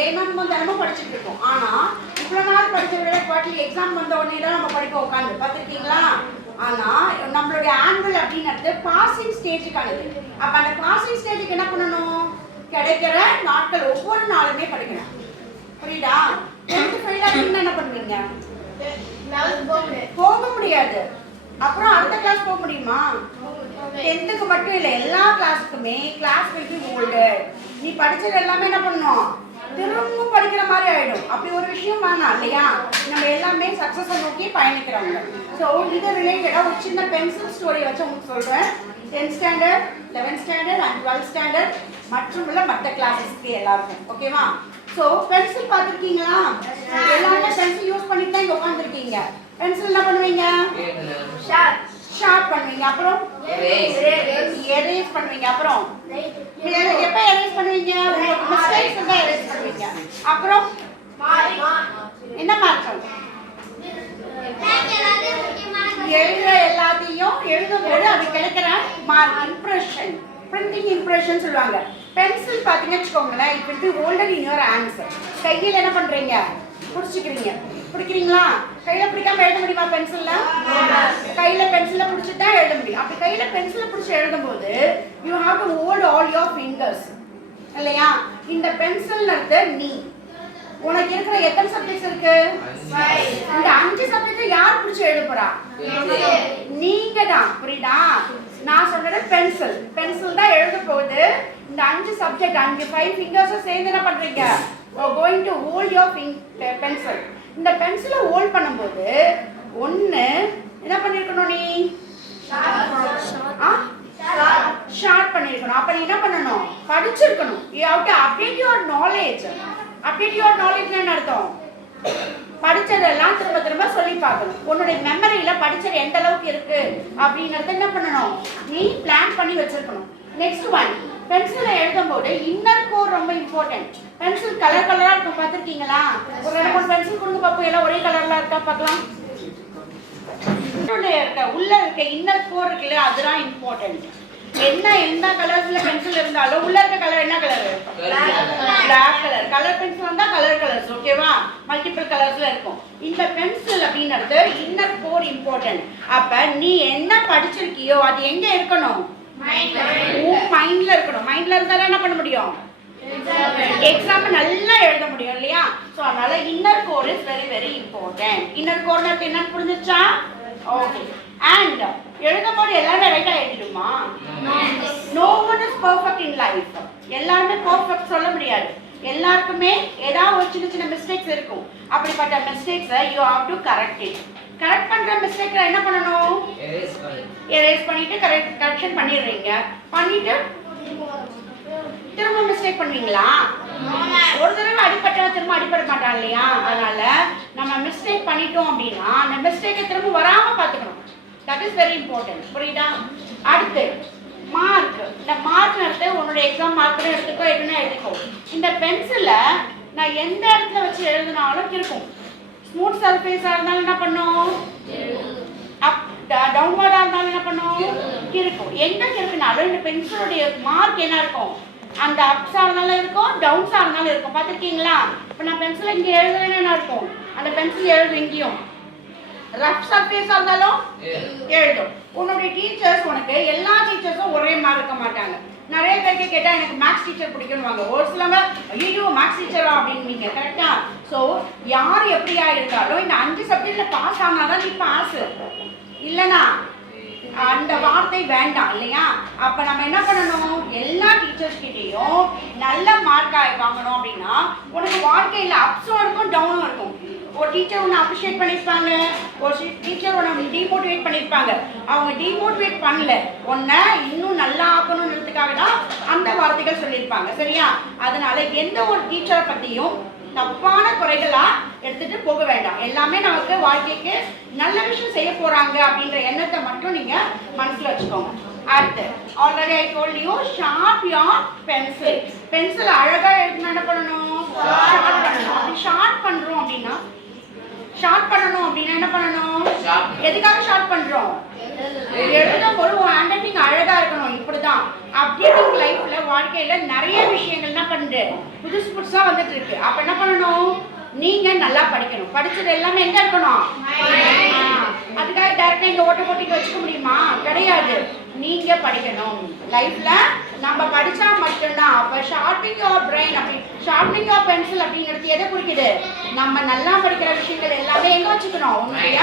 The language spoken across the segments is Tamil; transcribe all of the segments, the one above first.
டேமன் தினமும் படிச்சுட்டு இருக்கோம். ஆனா இவ்வளவு நாள் படிச்ச விட குவார்டர்லி எக்ஸாம் வந்த உடனே தான் நம்ம படிக்க உட்காந்து பார்த்துருக்கீங்களா? ஆனா நம்மளுடைய ஆனுவல் அப்படின்றது பாசிங் ஸ்டேஜுக்கானது. அப்ப அந்த பாசிங் ஸ்டேஜுக்கு என்ன பண்ணணும்? கிடைக்கிற நாட்கள் ஒவ்வொரு நாளுமே படிக்கணும். புரியுதா? 10th ஃபெயில் ஆகிட்டீங்கன்னா என்ன பண்ணுவீங்க? போக முடியாது. அப்புறம் அடுத்த கிளாஸ் போக முடியுமா? 10th மட்டும் இல்லை, எல்லா கிளாஸுக்குமே கிளாஸ் will be older. நீ படிச்சது எல்லாமே என்ன பண்ணணும்? திரும்பவும் படிக்கிற மாதிரி ஆயிடும். அப்படி ஒரு விஷயம் வேணாம் இல்லையா? நம்ம எல்லாமே சக்சஸை நோக்கி பயணிக்கிறவங்க. ஸோ இது ரிலேட்டடாக ஒரு சின்ன பென்சில் ஸ்டோரி வச்சு உங்களுக்கு சொல்கிறேன். 10th standard, 11th standard and 12th standard மற்றும் உள்ள மற்ற கிளாஸஸ்க்கு எல்லாருக்கும். ஓகேவா? ஸோ பென்சில் பார்த்துருக்கீங்களா? எல்லாருமே பென்சில் யூஸ் பண்ணிட்டு தான் இங்கே உட்காந்துருக்கீங்க. பென்சில் என்ன பண்ணுவீங்க? ஷார்ப் பண்ணுவீங்க. அப்புறம் எரேஸ் பண்ணுவீங்க. அப்புறம் எப்போ எரேஸ் பண்ணுவீங்க? மிஸ்டேக்ஸ் இருந்தா எரேஸ் பண்ணுவீங்க. அப்புறம் என்ன மார்க்கம்? எழுதுற எல்லாத்தையும் எழுதும்போது அது கிடைக்கிற மார்க் இம்ப்ரெஷன், பிரிண்டிங் இம்ப்ரெஷன் சொல்லுவாங்க. பென்சில் பார்த்தீங்கன்னு வச்சுக்கோங்களேன், இப்போ இது ஹோல்டர் இன் யுவர் ஹேண்ட்ஸ். கையில் என்ன பண்ணுறீங்க? பிடிச்சிக்கிறீங்க. பிடிக்கிறீங்களா? கையில பிடிக்காம எழுத முடியுமா? பென்சில்ல கையில பென்சில பிடிச்சிட்டு தான் எழுத முடியும். அப்படி கையில பென்சில பிடிச்சி எழுதும்போது you have to hold all your fingers இல்லையா? இந்த பென்சில் நீ உனக்கு இருக்கிற எத்தனை சப்ஜெக்ட்ஸ் இருக்கு? இந்த 5 சப்ஜெக்ட் யார் பிடிச்சி எழுத போறா? நீங்க தான். புரியுதா? நான் சொல்றது பென்சில். பென்சில் தான் எழுத போகுது. இந்த 5 சப்ஜெக்ட் 5 ஃபிங்கர்ஸும் சேர்ந்து என்ன பண்றீங்க? going to hold your pencil. இந்த பென்சிலை ஹோல்ட் பண்ணும்போது ஒன்று என்ன பண்ணிருக்கணும்? நீ ஷார்ப் பண்ணிருக்கணும். அப்ப நீ என்ன பண்ணணும்? படிச்சிருக்கணும். you have to update your knowledge. update your knowledge என்ன அர்த்தம்? படிச்சதெல்லாம் திரும்ப திரும்ப சொல்லி பார்க்கணும். உன்னுடைய மெமரியில படிச்சது எந்த அளவுக்கு இருக்கு அப்படிங்கறத என்ன பண்ணணும்? நீ பிளான் பண்ணி வச்சிருக்கணும். நெக்ஸ்ட் ஒன், பென்சிலை எழுதும் போது இன்னர் கோர் ரொம்ப இம்பார்ட்டன்ட். பென்சில் கலர் கலரா இருக்கும், பார்த்துருக்கீங்களா? ஒரு 2-3 பென்சில் கொடுங்க பார்ப்போம். எல்லாம் ஒரே கலர்ல இருக்கா பார்க்கலாம். உள்ள இருக்க இன்னர் கோர் இருக்குல்ல, அதுதான் இம்பார்ட்டன்ட். என்ன எந்த கலர்ஸ்ல பென்சில் இருந்தாலும் உள்ள இருக்க கலர் என்ன colour? Black colour. Colour pencil வந்தா கலர் கலர்ஸ். ஓகேவா? மல்டிபிள் கலர்ஸ்ல இருக்கும். இந்த பென்சில் அப்படின்றது இன்னர் கோர் இம்பார்ட்டன்ட். அப்ப நீ என்ன படிச்சிருக்கியோ அது எங்க இருக்கணும்? மைண்ட்ல இருக்கணும். மைண்ட்ல இருந்தா என்ன பண்ண முடியும்? எக்ஸாம் நல்லா எழுத முடியும் இல்லையா? சோ அதனால inner core is very very important. Inner கோர்னா என்னன்னு புரிஞ்சுச்சா? ஓகே. அண்ட் எழுதும்போது எல்லாமே ரைட்டா எழுதிடுமா? No one is perfect in life. எல்லாருமே பெர்ஃபெக்ட் சொல்ல முடியாது. எல்லாருக்குமே ஏதாவது ஒரு சின்ன சின்ன மிஸ்டேக்ஸ் இருக்கும். அப்படிப்பட்ட மிஸ்டேக்ஸை you have to correct it. Correct பண்ற மிஸ்டேக்ல என்ன பண்ணணும்? எரேஸ் பண்ணிட்டு கரெக்ஷன் பண்ணிடுறீங்க. பண்ணிட்டு திரும்ப மிஸ்டேக் பண்ணுவீங்களா? ஒரு தடவை அடிபட்டா திரும்ப அடிபட மாட்டான் இல்லையா? அதனால நம்ம மிஸ்டேக் பண்ணிட்டோம் அப்படின்னா அந்த மிஸ்டேக்கை திரும்ப வராம பாத்துக்கணும். That is very important. புரியுதா? அடுத்து மார்க். இந்த மார்க் எடுத்து உன்னோட எக்ஸாம் மார்க் எடுத்துக்கோ, எப்படின்னா எடுத்துக்கோ. இந்த பென்சில நான் எந்த இடத்துல வச்சு எழுதினாலும் இருக்கும். ஸ்மூத் சர்ஃபேஸா இருந்தாலும் என்ன பண்ணும்? அப் டவுன்வர்டா இருந்தாலும் என்ன பண்ணும்? இருக்கும். எங்க இருக்குனாலும் இந்த பென்சிலுடைய மார்க் என்ன இருக்கும்? அந்த அப்ஸா இருந்தாலும் இருக்கும், டவுன்ஸா இருந்தாலும் இருக்கும். பார்த்துருக்கீங்களா? இப்போ நான் பென்சில் இங்கே எழுதுறேன்னு என்ன இருக்கும்? அந்த பென்சில் எழுதும் எங்கேயும். ரஃப் சர்ஃபேஸா இருந்தாலும் எழுதும். உன்னுடைய டீச்சர்ஸ் உனக்கு எல்லா டீச்சர்ஸும் ஒரே மாதிரி இருக்க மாட்டாங்க. நிறைய பேருக்கு கேட்டால் எனக்கு மேக்ஸ் டீச்சர் பிடிக்கணுவாங்க. ஒரு சிலவங்க ஐயோ மேக்ஸ் டீச்சரா அப்படின்வீங்க. கரெக்டா? ஸோ யார் எப்படியா இருந்தாலும் இந்த 5 சப்ஜெக்ட்ல பாஸ் ஆனாதான் நீ பாஸ். இல்லைனா அந்த வார்த்தை வேண்டாம் இல்லையா? அப்ப நம்ம என்ன பண்ணணும்? எல்லா டீச்சர்ஸ் கிட்டையும் நல்ல மார்க் வாங்கணும் அப்படின்னா உனக்கு வாழ்க்கையில அப்ஸும் இருக்கும் டவுனும் இருக்கும். ஒரு டீச்சர் உன்னை அப்ரிஷியேட் பண்ணியிருப்பாங்க, ஒரு டீச்சர் உன்னை டிமோட்டிவேட் பண்ணியிருப்பாங்க. அவங்க டிமோட்டிவேட் பண்ணல, உன்னை இன்னும் நல்லா ஆக்கணும்ன்றதுக்காக தான் அந்த வார்த்தைகள் சொல்லியிருப்பாங்க. சரியா? அதனால எந்த ஒரு டீச்சரை பற்றியும் தப்பான குறைகளா எடுத்துட்டு போக வேண்டாம். எல்லாமே நமக்கு வாழ்க்கைக்கு நல்ல விஷயம் செய்ய போறாங்க அப்படின்ற எண்ணத்தை மட்டும் நீங்க மனசுல வச்சுக்கோங்க. அடுத்து already I told you sharp your pencil. Pencil அழகா எழுதணும் என்ன பண்ணணும்? ஷார்ப் பண்ணணும். அப்படி ஷார்ப் பண்ணணும் அப்படின்னா என்ன பண்ணணும்? எதுக்காக ஷார்ப் பண்றோம்? எழுதும் போது உன் ஹேண்ட் ரைட்டிங் அழகா இருக்கணும். இப்படிதான் அப்டேட்டிங் லைஃப்ல வாழ்க்கையில நிறைய விஷயங்கள் என்ன பண்ணுது, புதுசு புதுசா வந்துட்டு இருக்கு. அப்ப என்ன பண்ணணும், நீங்க நல்லா படிக்கணும். படிச்சது எல்லாமே எங்க இருக்கணும், அதுக்காக டைரக்டா இங்க ஓட்ட போட்டிக்கு வச்சுக்க முடியுமா, கிடையாது. நீங்க படிக்கணும். லைஃப்ல நம்ம படிச்சா மட்டும்தான். அப்ப ஷார்ப்னிங் யுவர் பிரெயின் அப்படி ஷார்ப்னிங் யுவர் பென்சில் அப்படிங்கிறது எதை குறிக்குது, நம்ம நல்லா படிக்கிற விஷயங்கள் எல்லாமே எங்க வச்சுக்கணும், உன்னுடைய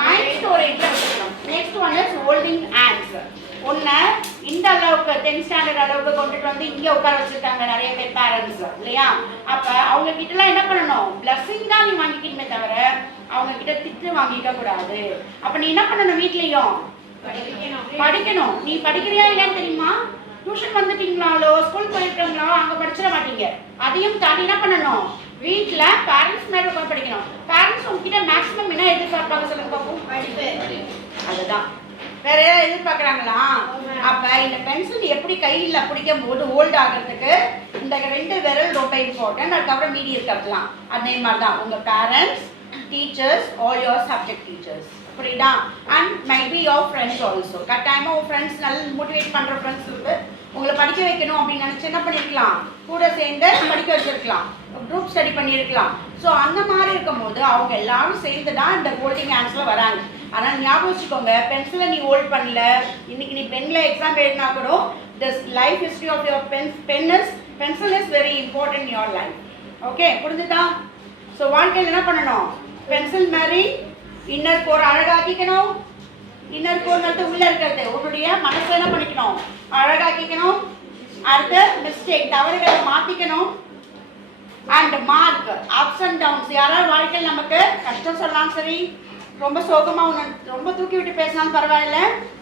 மைண்ட் ஸ்டோரேஜ்ல வச்சுக்கணும். Next one is holding hands. ஒன்னு இந்த அளவுக்கு 10th ஸ்டாண்டர்ட் அளவுக்கு கொண்டுட்டு வந்து இங்க உட்கார வச்சிருக்காங்க நிறைய பேர் பேரண்ட்ஸ் இல்லையா. அப்ப அவங்க கிட்ட எல்லாம் என்ன பண்ணணும், பிளஸிங் தான் நீ வாங்கிக்கணுமே தவிர அவங்க கிட்ட திட்டு வாங்கிக்க கூடாது. அப்ப நீ என்ன பண்ணணும், வீட்லயும் படிக்கணும். நீ படிக்கிறியா இல்லைன்னு தெரியுமா, டியூஷன் வந்துட்டீங்களாலோ ஸ்கூல் போயிருக்கீங்களோ அங்க படிச்சிட மாட்டீங்க. அதையும் தாண்டி என்ன பண்ணணும், வீட்ல பேரண்ட்ஸ் மேல உட்காந்து படிக்கணும். பேரண்ட்ஸ் உங்ககிட்ட மேக்ஸிமம் என்ன எதிர்பார்ப்பாங்க சொல்லுங்க பாப்போம். அதுதான், வேற ஏதாவது எதிர்பார்க்குறாங்களா? அப்ப இந்த பென்சில் எப்படி கையில பிடிக்கும் போது ஹோல்ட் ஆகிறதுக்கு இந்த 2 விரல் ரொம்ப இம்பார்ட்டன்ட். அதுக்கப்புறம் மீதி இருக்கலாம். அதே மாதிரி தான் உங்க parents, teachers, all your subject teachers, புரியுதா? And maybe your friends also. கட்டாயமா உங்க ஃப்ரெண்ட்ஸ் நல்ல மோட்டிவேட் பண்ற ஃப்ரெண்ட்ஸ் இருக்கு. உங்களை படிக்க வைக்கணும் அப்படின்னு நினைச்சு என்ன பண்ணிருக்கலாம், கூட சேர்ந்து படிக்க வச்சிருக்கலாம், குரூப் ஸ்டடி பண்ணியிருக்கலாம். ஸோ அந்த மாதிரி இருக்கும் போது அவங்க எல்லாரும் சேர்ந்து தான் இந்த ஹோல்டிங் ஹேண்ட்ஸ்ல வராங்க. ஆனால் ஞாபகம் வச்சுக்கோங்க, பென்சிலை நீ ஹோல்ட் பண்ணல, இன்னைக்கு நீ பென்ல எக்ஸாம் எழுதினா கூட this life history of your pencil is very important in your life. Okay, புரிஞ்சுதா? ஸோ வாழ்க்கையில் என்ன பண்ணணும், பென்சில் மாதிரி இன்னர் கோர் அழகாக்கிக்கணும். இன்னர் கோர்ங்கிறது உள்ள இருக்கிறது உன்னுடைய மனசை என்ன பண்ணிக்கணும், அழகாக்கிக்கணும். அடுத்து மிஸ்டேக் தவறுகளை மாத்திக்கணும். And mark ups and downs. யாராவது வாழ்க்கையில் நமக்கு கஷ்டம் சொல்லலாம், சரி ரொம்ப சோகமா ஒன்று ரொம்ப தூக்கி விட்டு பேசினாலும் பரவாயில்ல,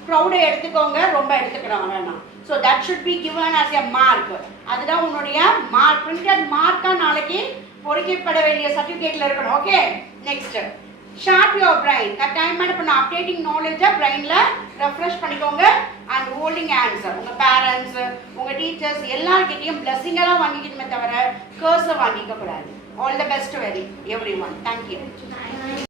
ப்ரௌடை எடுத்துக்கோங்க, ரொம்ப எடுத்துக்கிறாங்க வேணாம். So that should be given as a mark. அதுதான் உன்னுடைய மார்க், பிரிண்டட் மார்க்காக நாளைக்கு பொறிக்கப்பட வேண்டிய சர்டிஃபிகேட்ல இருக்கணும். Okay, next sharp your brain. கட்டாயமாக என்ன பண்ண, அப்டேட்டிங் நாலேஜை பிரைன்ல ரெஃப்ரெஷ் பண்ணிக்கோங்க. அண்ட் ஹோல்டிங் ஹேண்ட்ஸ், உங்க பேரண்ட்ஸ், உங்க டீச்சர்ஸ் எல்லார்கிட்டையும் பிளஸிங்கெல்லாம் வாங்கிக்கணுமே தவிர கர்ஸை வாங்கிக்க கூடாது. All the best very everyone. Thank you.